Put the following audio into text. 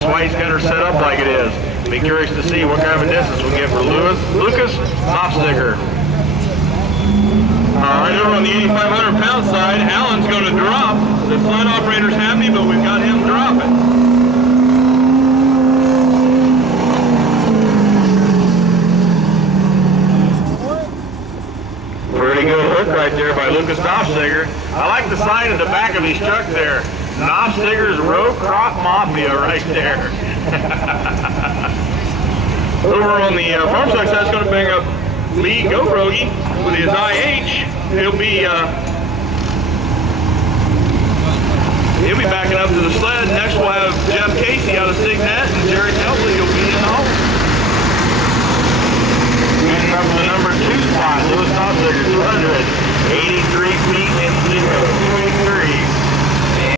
That's why he's got her set up like it is. Be curious to see what kind of a distance we get for Lucas Knopfsticker. All right, over on the 8,500 pound side, Alan's going to drop. The sled operator's happy, but we've got him dropping. Pretty good hook right there by Lucas Knopfsticker. I like the sign at the back of his truck there. Knopfsticker's Row Crop Mafia right there. Over on the farm stock side, it's going to bring up Lee Gobrogi with his IH. He'll be backing up to the sled. Next we'll have Jeff Casey out of Signet, and Jerry Helsley will be in the hole. Backing up to the number 2 spot, Louis Knopfsticker, 283 feet and 0.